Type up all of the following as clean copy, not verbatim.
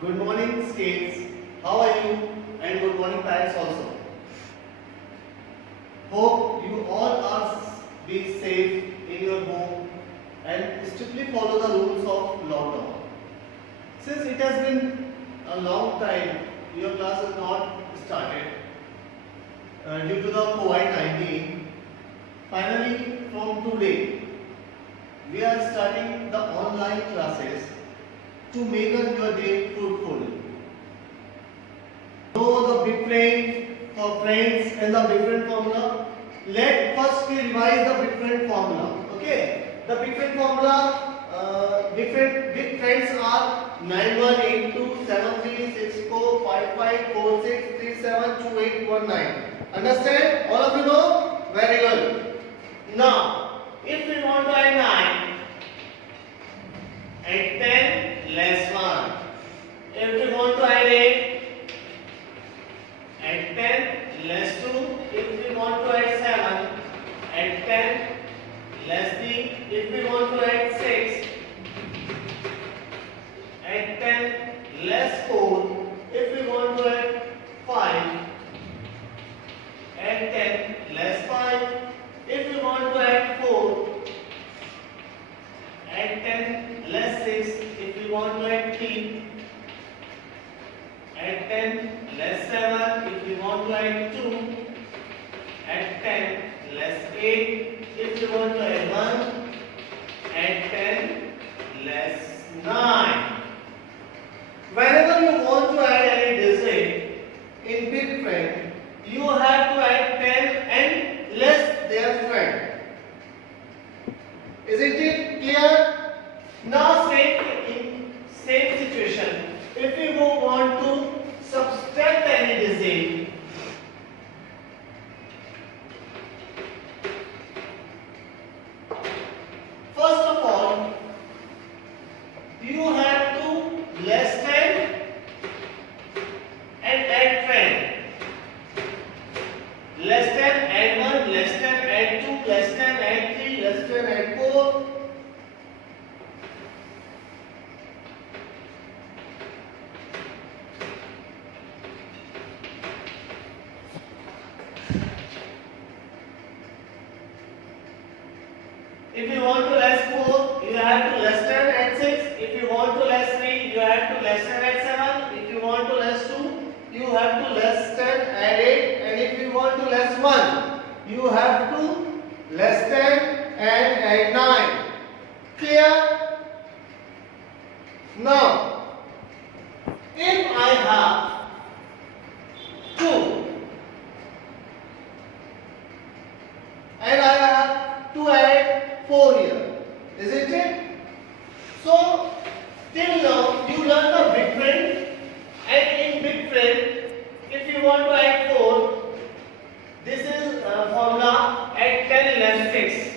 Good morning, kids. How are you? And good morning, parents also. Hope you all are being safe in your home and strictly follow the rules of lockdown. Since it has been a long time, your class has not started due to the COVID-19. Finally, from today, we are starting the online classes to make your day fruitful. Know the different for friends and the different formula. Let first we revise the different formula. Okay, the different formula, different big friends are 918273645546372819. Understand? All of you know? Very good. Now, if we want to add 9 and 10 less 1. If we want to add 8 and 10 less 2. If we want to add 7 and 10 less 3. If we want to add 6 and 10 less 4. If we want to add 5 and 10 less 5. If we want to add 4 and 10 less 6. If we want to add 3 and 10 less 7. If we want to add 2 and 10 less 8. If we want to add 1 and 10 less 9. Whenever you want to add any digit in big friend, you have to add 10 and less their friend. Isn't it clear? Now same situation. If we want to subtract any digit, first of all, you have to less than and add friend. Less than, add 1, less than, add 2, less than, add 3, less than, add 4. If you want to less 4, you have to less than, add 6. If you want to less 3, you have to less than, add 7. If you want to less 2, you have to less than, add 8. And if you want to less 1, you have to less than and add 9. Clear? Now, if I have 2 and I have to add 4 here, isn't it? So, till now you learn the big friend, and in big friend, if you want to add 4, this is formula add 10 less 6.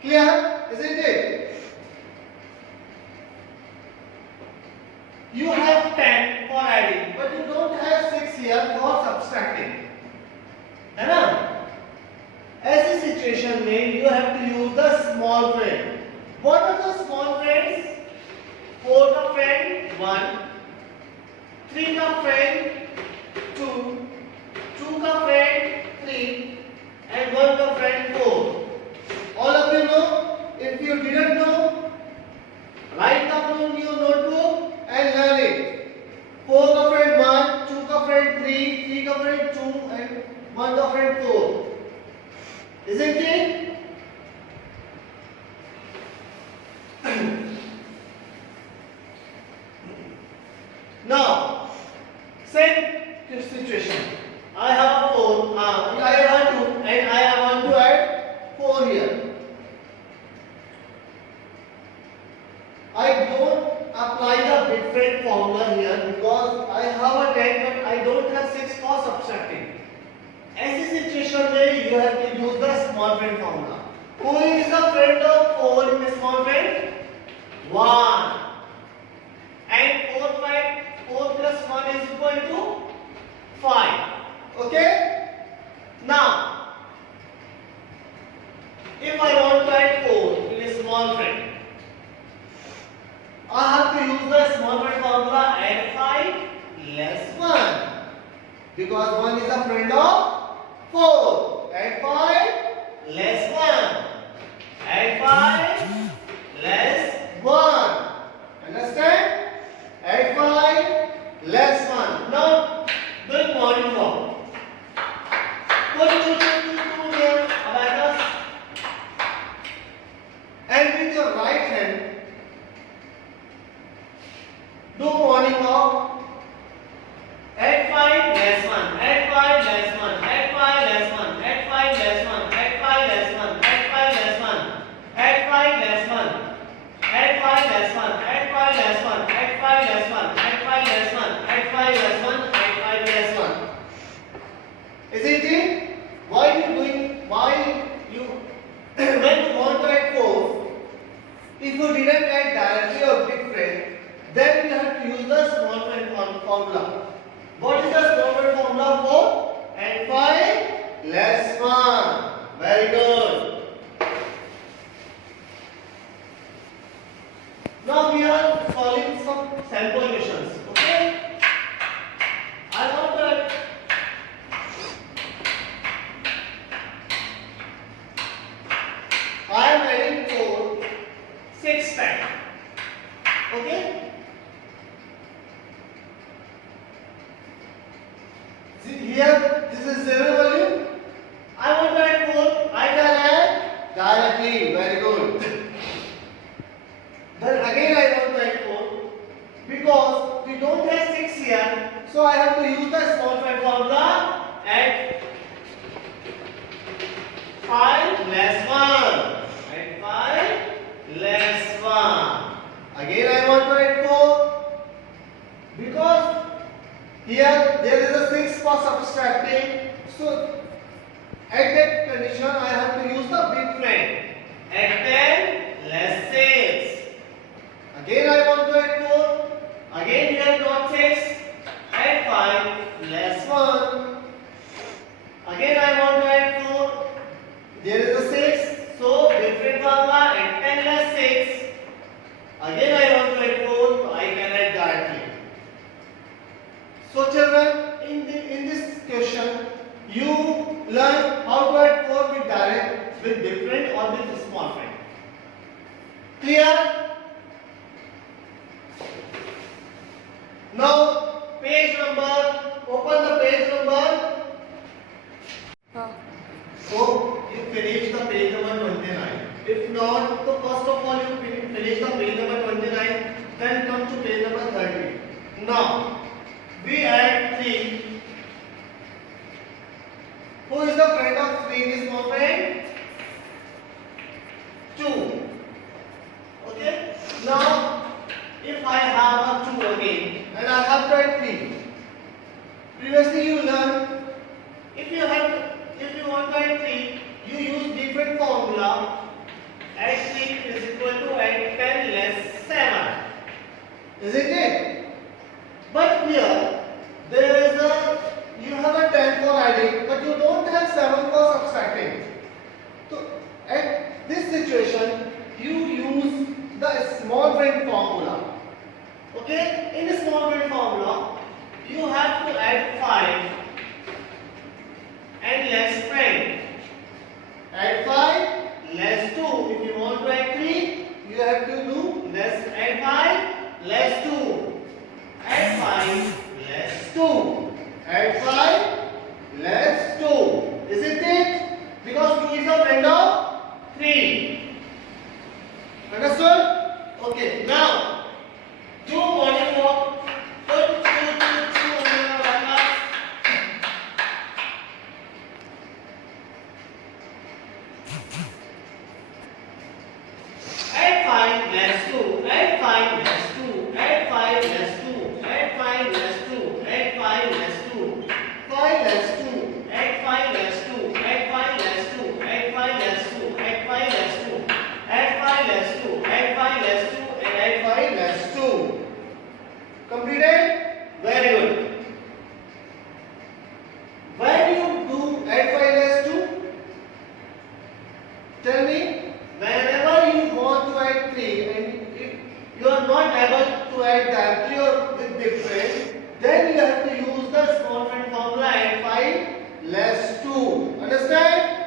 Clear? Isn't it? You have 10 for adding, but you don't have 6 here for subtracting. है ना? ऐसी situation में you have to use the small friend. What are the small friends? 4 का friend 1, 3 का friend 2, 2 का friend 3, and 1 का friend 4. All of you know? If you didn't know, write down in your notebook and learn it. 4 का friend 1, 2 का friend 3, 3 का friend 2, and 1 का friend 4. Isn't it? Now, same situation. I have a 4, I have 2, and I want to add 4 here. I don't apply the different formula here because I have a 10 but I don't have 6 for subtracting. ऐसी situation में you have to use the small friend formula. Who is the friend of 4 in the small friend? 1. And 4 plus 1 is equal to 5. Okay? Now, if I want to add 4 in a small friend, I have to use the small friend formula. because 1 is a friend of 4. Add 5 less 1. Add 5 less 1. Understand? Add 5 less 1. Now doing morning form. Put 2 here abacus, and with your right hand do morning walk. Add 5 less 1. Add 5 less 1. Add 5 less 1. Add 5 less 1. Add 5 less 1. Add 5 less 1. Add 5 less 1. Add 5 less 1. Add 5 less 1. Add 5 less 1. Add 5 less 1. Add 5 less 1. Add 5 less 1. Isn't it? Why you doing? Why you when you want to add 4, if you didn't add directly or different, then you have to use the small friend formula. What is the small friend formula for? Add 5 less 1. Very good. Now we are solving some sample questions. Okay? I want to I am adding 4 6 times. Okay? See here, this is 0 value. I want to add 4. I can add directly. Very good. Then again I want to add 4. Because we don't have 6 here, so I have to use the small friend formula. Add 5 less 1. Add 5 less 1. Again I want to add 4. Because here there is a 6 for subtracting. So at that condition I have to use the big friend. Add 10 less 6. Again I want to add 4. Again here not 6. Add 5 less 1. Again I want to add 4. There is a 6. So different formula. Add 10 less 6. Again I want to add 4. So I can add directly. So children, in this question you learn how to add 4 with direct, with different or with small friend. Clear? Now page number, open the page number. So you finish the page number 29. If not, so first of all you finish the page number 29, then come to page number 30. Now we add 3. Who is the friend of 3 in this small friend? 2. Okay. Now if I have a 2 again and I have to add 3. Previously you learned if you want to add 3, you use different formula. Add 3 is equal to add 10 less 7. Isn't it? But here there is you have a 10 for adding, but you don't have 7 for subtracting. So at this situation you use the small friend formula. Okay? In the small friend formula you have to add 5 and less friend. Add 5 less 2. If you want to add 3, you have to do less. Add 5 less 2. Add 5 less 2. Add 5 less 2. Isn't it? Because 2 is a friend of 3. Understood? Okay. Now do morning walk. Put 2 on your abacus. Add 5 less 2. Add 5 less 2. Add 5 less 2. Add 5 less 2. Add 5 less 2. 5 less 2. Add 5 less 2. Add 5 less 2. Add 5 less 2. Add 5 less 2. Add 5 less 2. Add 5 less 2. And add 5 less 2. Completed? Very good. When you do add 5 less 2, tell me, whenever you want to add 3 and if you are not able to add directly or with different, then you have to use the small friend formula. less 2. Understand?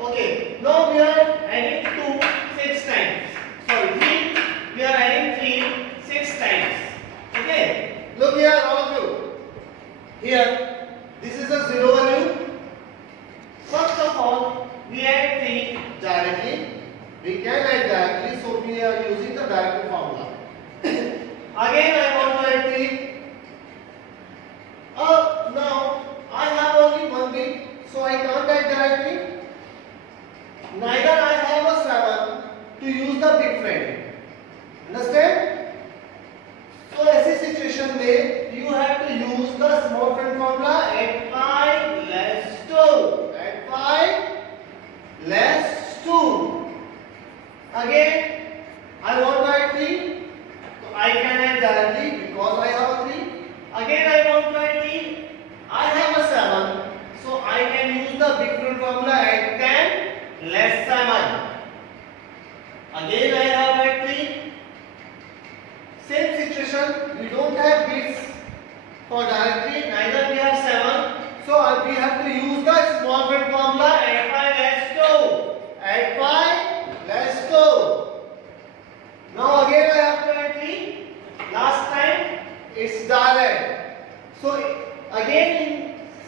Okay. Now we are adding 2 6 times. Sorry, 3. We are adding 3 6 times. Okay. Look here, all of you. Here, this is a 0 value. First of all, we add 3 directly. We can add directly, so we are using the direct formula. Again, I want to add 3. Now, I have only 1 bit, so I can't add directly. Neither I have a 7 to use the big friend. Understand? So, ऐसी situation में you have to use the small friend formula. Add 5 less 2. Add 5 less 2. Again, I want to add 3. So I can add directly because I have a 3. Again, I want to add 3. I have a 7. So I can use the big friend formula. Add 10 less 7. Again, I have add 3. Same situation. We don't have bits for directly. Neither we have 7. So we have to use the small friend formula. Add 5 less 2. Add 5 less 2. Now again I have to add 3. Last time it's direct. So again in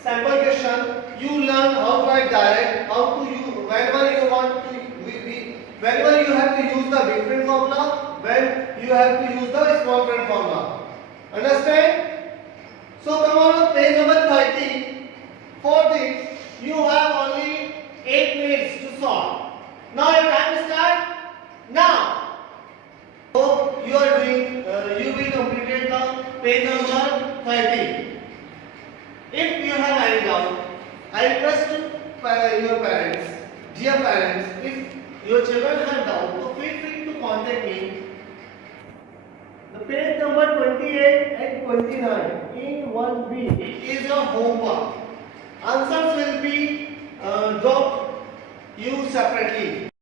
sample question you learn how to add direct, how to use whenever you want to whenever you have to use the big friend formula, when you have to use the small friend formula. Understand? So come on page number 30. For this you have only 8 minutes to solve. Now your time start now. So you are doing, you will complete the page number 30. If you have any doubt, I request your parents, dear parents, if your children have doubt, so feel free to contact me. The page number 28 and 29 in 1B is your homework. Answers will be dropped you separately.